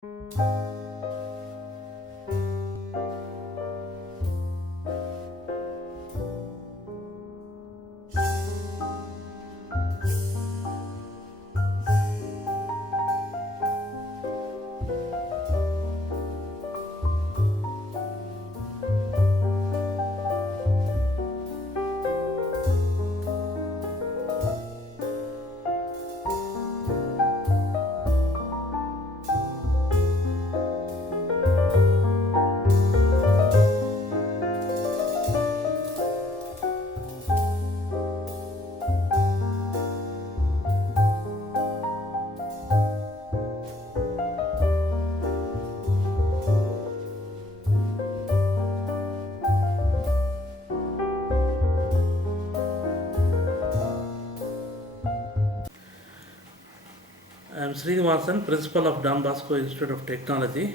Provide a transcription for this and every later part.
I am Srinivasan, Principal of Don Bosco Institute of Technology.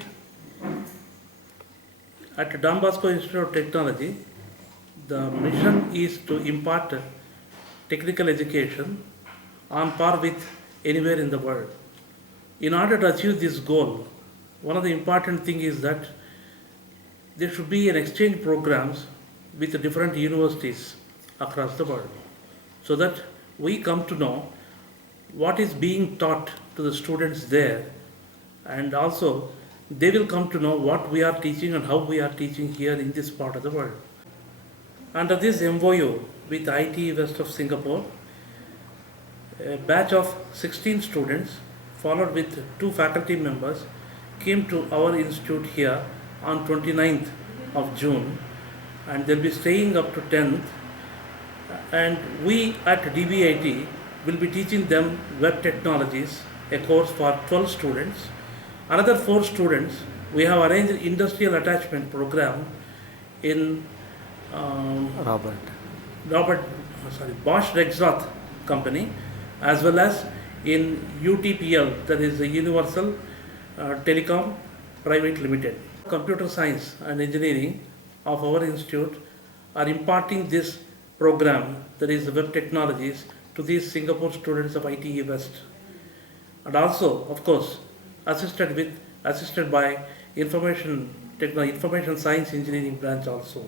At Don Bosco Institute of Technology, the mission is to impart technical education on par with anywhere in the world. In order to achieve this goal, one of the important things is that there should be an exchange programs with different universities across the world, so that we come to know what is being taught to the students there, and also they will come to know what we are teaching and how we are teaching here in this part of the world. Under this MOU with IT West of Singapore, a batch of 16 students followed with 2 faculty members came to our institute here on 29th of June, and they'll be staying up to 10th, and we at DBIT will be teaching them web technologies, a course for 12 students. Another 4 students, we have arranged an industrial attachment program in Bosch Rexroth company, as well as in UTPL, that is the Universal Telecom Private Limited. Computer Science and Engineering of our institute are imparting this program, that is the web technologies, to these Singapore students of ITE West, and also, of course, assisted by information science engineering branch also.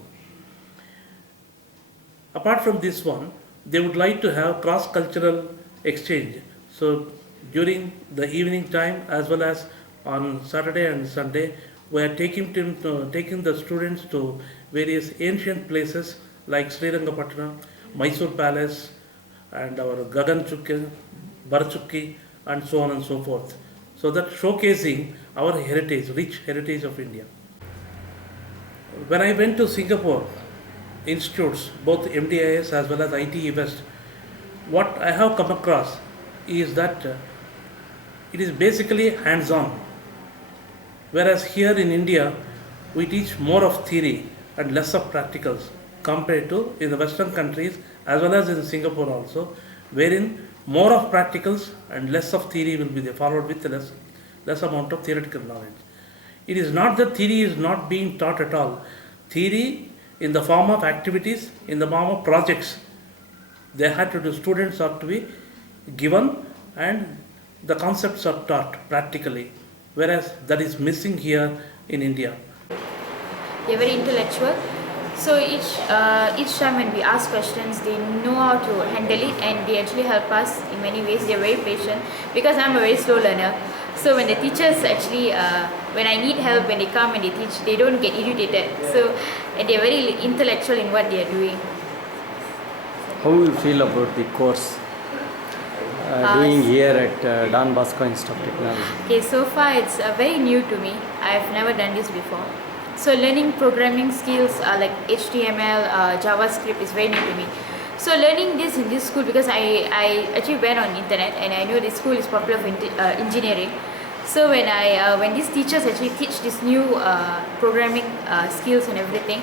Apart from this one, they would like to have cross-cultural exchange. So during the evening time, as well as on Saturday and Sunday, we are taking the students to various ancient places like Srirangapatna, Mysore Palace, and our Gagan Barachukki, and so on and so forth. So that showcasing our heritage, rich heritage of India. When I went to Singapore institutes, both MDIS as well as ITE West, what I have come across is that it is basically hands-on. Whereas here in India, we teach more of theory and less of practicals compared to in the Western countries as well as in Singapore also, wherein more of practicals and less of theory will be there, followed with less amount of theoretical knowledge. It is not that theory is not being taught at all. Theory in the form of activities, in the form of projects, they had to do, students are to be given, and the concepts are taught practically, whereas that is missing here in India. They're very intellectual. So each time when we ask questions, they know how to handle it, and they actually help us in many ways. They're very patient because I'm a very slow learner. So when the teachers actually, when I need help, when they come and they teach, they don't get irritated. So, and they're very intellectual in what they are doing. How do you feel about the course doing here at Don Bosco Institute of Technology? Okay, so far it's very new to me. I've never done this before. So learning programming skills like HTML, JavaScript is very new to me. So learning this in this school, because I actually went on internet and I know this school is popular for engineering. So when these teachers actually teach this new programming skills and everything,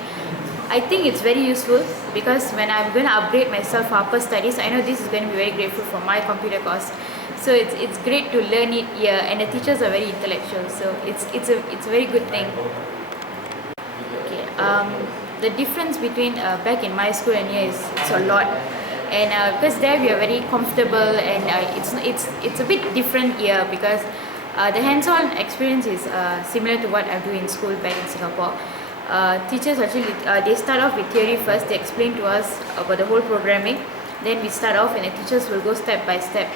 I think it's very useful, because when I'm going to upgrade myself for upper studies, I know this is going to be very grateful for my computer course. So it's great to learn it here, and the teachers are very intellectual. So it's a very good thing. The difference between back in my school and here is it's a lot, and because there we are very comfortable, and it's a bit different here, because The hands-on experience is similar to what I do in school back in Singapore. Teachers actually they start off with theory first. They explain to us about the whole programming. Then we start off, and the teachers will go step by step.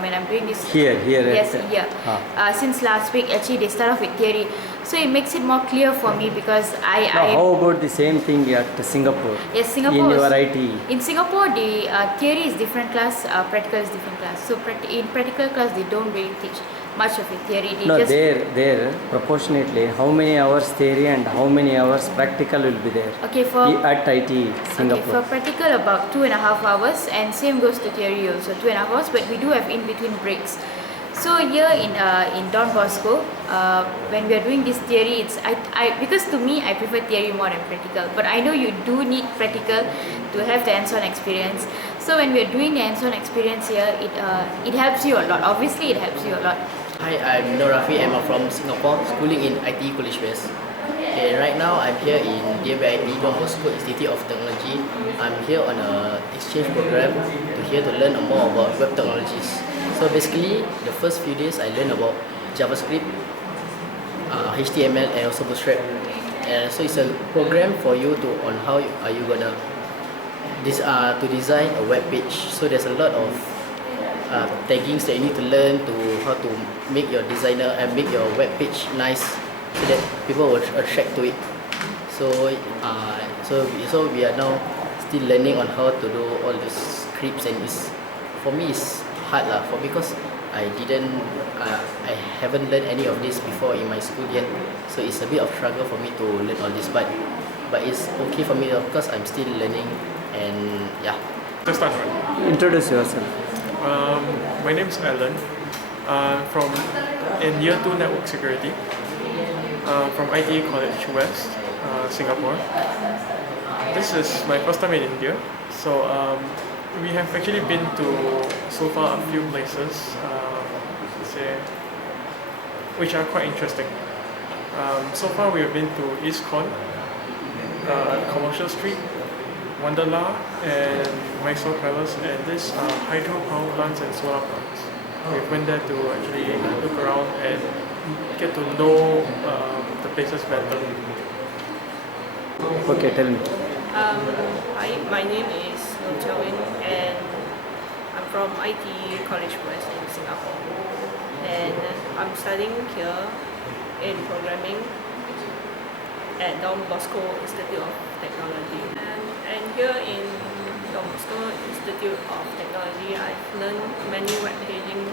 When I'm doing this Here yes, at, yeah. Since last week, actually, they start off with theory, so it makes it more clear for me because now, how about the same thing at Singapore? yes, Singapore. In your IT? In Singapore, the theory is different class, practical is different class. So in practical class, they don't really teach much of it theory. They No, just there proportionately, how many hours theory and how many hours practical will be there? okay for At IT okay Singapore. for practical about 2.5 hours, and same goes to theory also 2.5 hours. But we do have in between breaks. So here in Don Bosco, when we are doing this theory, it's I because to me I prefer theory more than practical. But I know you do need practical to have the hands-on experience. So when we are doing the hands-on experience here, it helps you a lot. Obviously, it helps you a lot. Hi, I'm Nur Rafi. I'm from Singapore, schooling in IT College West. Okay, right now I'm here in DBIT, Don Bosco Institute of Technology. I'm here on a exchange program to learn more about web technologies. So basically, the first few days I learned about JavaScript, HTML, and also Bootstrap. And so it's a program for you on how are you gonna to design a web page. So there's a lot of taggings that you need to learn to how to make your designer and make your web page nice, so that people will attract to it. So we are now still learning on how to do all the scripts, and for me it's hard lah, because I haven't learned any of this before in my school yet. So it's a bit of struggle for me to learn all this, but it's okay for me because I'm still learning, and yeah. Just start, right? Introduce yourself. My name is Alan. From in year 2 network security from IT College West, Singapore. This is my first time in India, so we have actually been to so far a few places, which are quite interesting. So far we have been to East Con, Commercial Street, Wonderla, and Mysore Palace, and this hydro power plants and solar plants. We went there to actually look around and get to know the places better. Okay, tell me. Hi, my name is Nur Chawin, and I'm from IT College West in Singapore. And I'm studying here in programming at Don Bosco Institute of Technology. And here in Don Bosco Institute of Technology, I've learned many web paging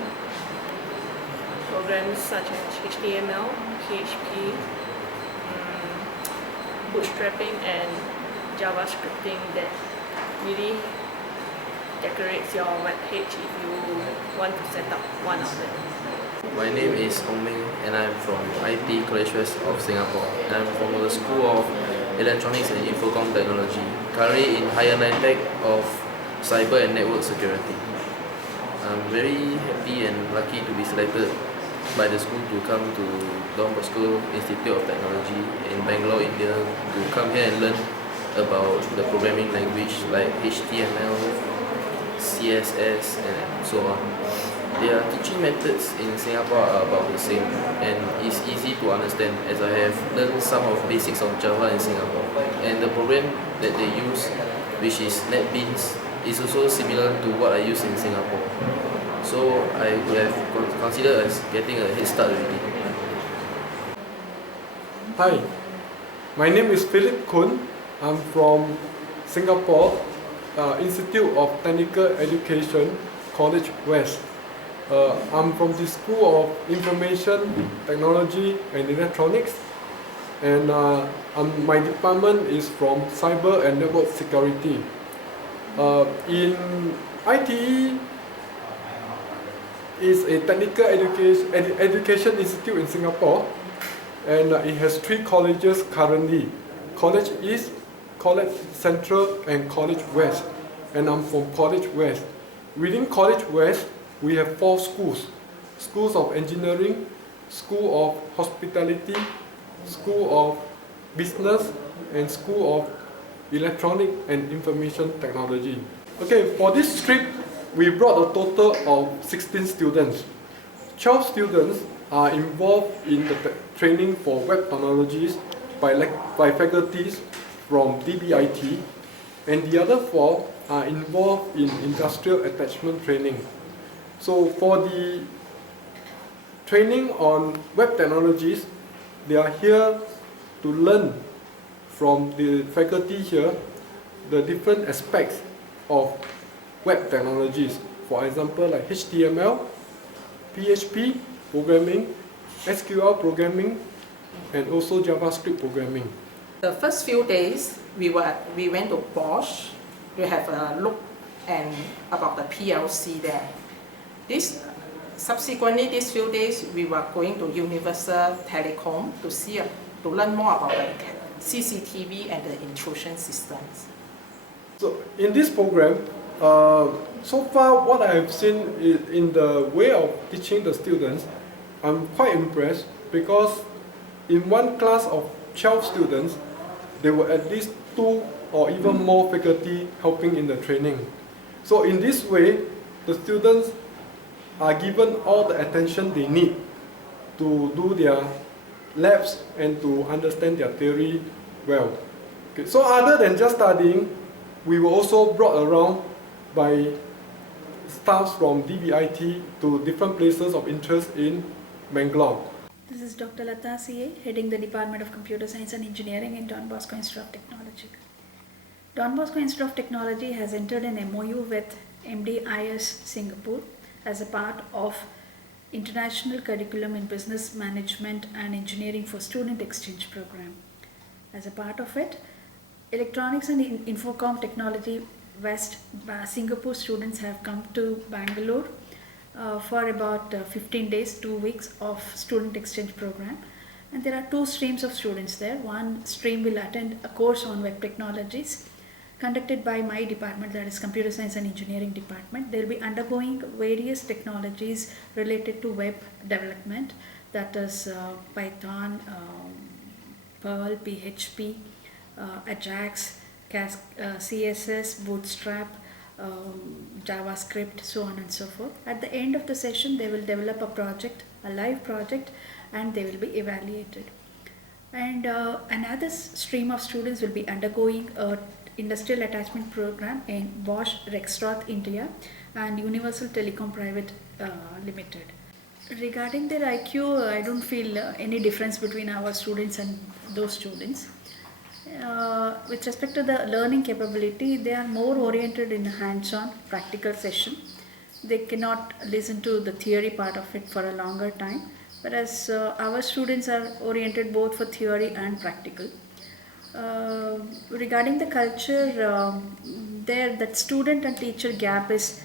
programs such as HTML, PHP, bootstrapping, and JavaScripting that really decorates your web page if you want to set up one of them. My name is Ong Ming, and I'm from IT College West of Singapore. I'm from the School of Electronics and Infocom Technology, currently in Higher NITEC of Cyber and Network Security. I'm very happy and lucky to be selected by the school to come to Don Bosco Institute of Technology in Bangalore, India, to come here and learn about the programming language like HTML, CSS, and so on. Their teaching methods in Singapore are about the same, and it's easy to understand as I have learned some of basics of Java in Singapore. And the program that they use, which is NetBeans, is also similar to what I use in Singapore. So I would have considered as getting a head start already. Hi, my name is Philip Kun. I'm from Singapore Institute of Technical Education, College West. I'm from the School of Information Technology and Electronics, and my department is from Cyber and Network Security. In ITE is a technical education institute in Singapore, and it has 3 colleges currently: College East, College Central, and College West. And I'm from College West. Within College West, we have 4 schools: Schools of Engineering, School of Hospitality, School of Business, and School of Electronic and Information Technology. Okay, for this trip, we brought a total of 16 students. 12 students are involved in the training for web technologies by faculties from DBIT, and the other 4 are involved in industrial attachment training. So for the training on web technologies, they are here to learn from the faculty here the different aspects of web technologies. For example, like HTML, PHP programming, SQL programming, and also JavaScript programming. The first few days, we went to Bosch. We have a look and about the PLC there. Subsequently, these few days, we were going to Universal Telecom to learn more about the CCTV and the intrusion systems. So in this program, so far what I have seen is in the way of teaching the students, I'm quite impressed because in one class of 12 students, there were at least 2 or even more faculty helping in the training. So in this way, the students are given all the attention they need to do their labs and to understand their theory well. Okay, so other than just studying, we were also brought around by staffs from DBIT to different places of interest in Bangalore. This is Dr. Lata CA, heading the Department of Computer Science and Engineering in Don Bosco Institute of Technology. Don Bosco Institute of Technology has entered an MOU with MDIS Singapore as a part of International Curriculum in Business Management and Engineering for Student Exchange Program. As a part of it, Electronics and Infocom Technology West Singapore students have come to Bangalore for about 15 days, 2 weeks of student exchange program. And there are 2 streams of students there. One stream will attend a course on web technologies conducted by my department, that is Computer Science and Engineering department. They will be undergoing various technologies related to web development, that is Python, Perl, PHP, Ajax, CSS, Bootstrap, JavaScript, so on and so forth. At the end of the session, they will develop a project, a live project, and they will be evaluated. And another stream of students will be undergoing a industrial attachment program in Bosch Rexroth, India, and Universal Telecom Private Limited. Regarding their IQ, I don't feel any difference between our students and those students. With respect to the learning capability, they are more oriented in a hands-on practical session. They cannot listen to the theory part of it for a longer time, whereas our students are oriented both for theory and practical. Regarding the culture, that student and teacher gap is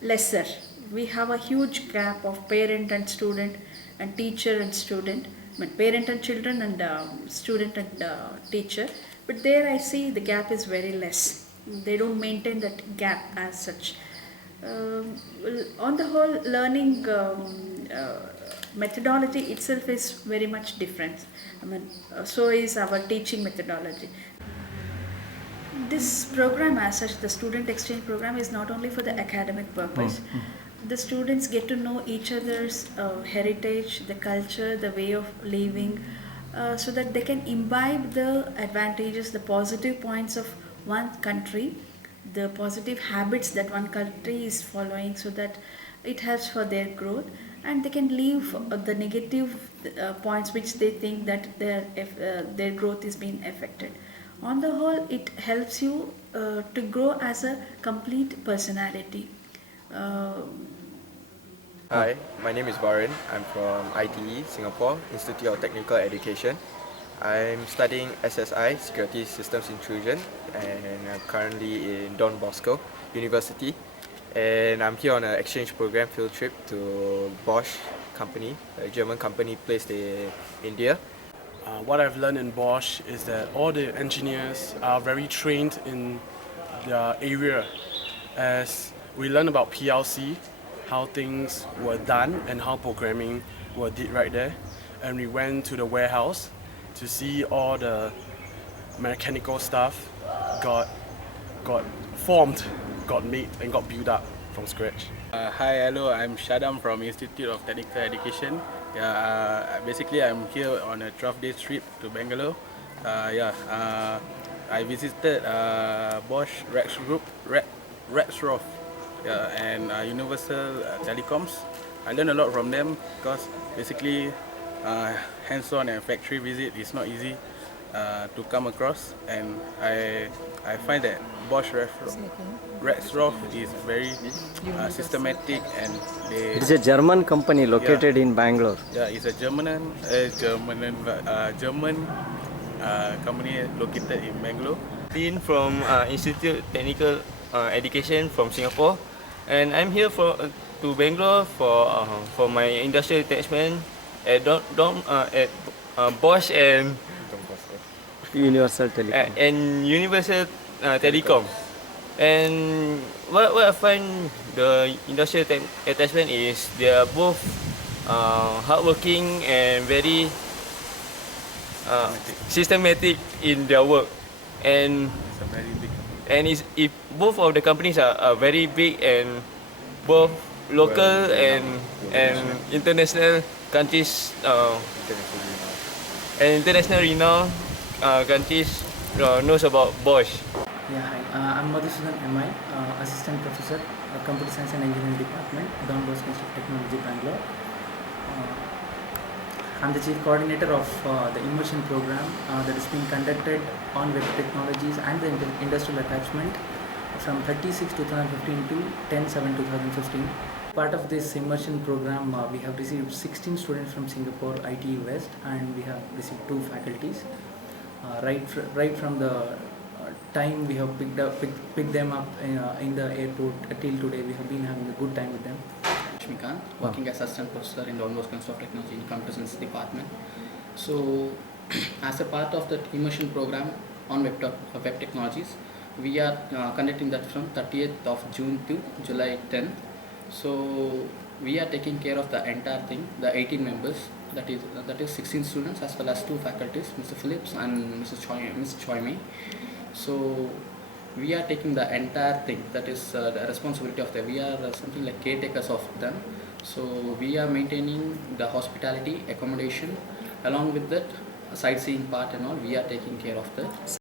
lesser. We have a huge gap of parent and student and teacher and student, but parent and children and student and teacher. But there I see the gap is very less. They don't maintain that gap as such. On the whole, learning methodology itself is very much different. So is our teaching methodology. This program as such, the student exchange program, is not only for the academic purpose. The students get to know each other's heritage, the culture, the way of living, so that they can imbibe the advantages, the positive points of one country, the positive habits that one country is following, so that it helps for their growth, and they can leave the negative points which they think that their growth is being affected. On the whole, it helps you to grow as a complete personality. Hi, my name is Varun. I'm from ITE, Singapore, Institute of Technical Education. I'm studying SSI, Security Systems Intrusion, and I'm currently in Don Bosco University. And I'm here on an exchange program field trip to Bosch company, a German company based in India. What I've learned in Bosch is that all the engineers are very trained in their area, as we learn about PLC, how things were done and how programming were did right there. And we went to the warehouse to see all the mechanical stuff got formed, got made and got built up from scratch. Hi, hello. I'm Shadam from Institute of Technical Education. Basically, I'm here on a 12-day trip to Bangalore. I visited Bosch, Rexroth, and Universal Telecoms. I learned a lot from them because basically, hands-on and factory visit is not easy to come across, and I find that Bosch Rexroth is very systematic, and they. It is a German company located in Bangalore. Yeah, it's a German company located in Bangalore. Dean from Institute Technical Education from Singapore, and I'm here to Bangalore for my industrial attachment at Bosch and Universal Telecom. and Universal Telecom. And what I find the industrial attachment is they are both hardworking and very systematic in their work, and if both of the companies are very big and both local and international countries and international renowned countries knows about Bosch. Yeah, hi. I'm Madhusudan MI, Assistant Professor, Computer Science and Engineering Department, Don Bosco Institute of Technology, Bangalore. I'm the Chief Coordinator of the immersion program that is being conducted on web technologies and the industrial attachment from 30/6/2015 to 10/7/2015. Part of this immersion program, we have received 16 students from Singapore ITE West, and we have received 2 faculties. Right from the time we have picked them up in the airport till today, we have been having a good time with them. Shmikant, working as assistant professor in Don Bosco Institute of Technology in Computer Science Department. So, as a part of the immersion program on web technologies, we are conducting that from 30th of June to July 10th. So, we are taking care of the entire thing, the 18 members, that is 16 students as well as 2 faculties, Mr. Phillips and Ms. Choi Mei. So, we are taking the entire thing, that is the responsibility of them. We are something like caretakers of them. So, we are maintaining the hospitality, accommodation, along with that sightseeing part and all, we are taking care of that.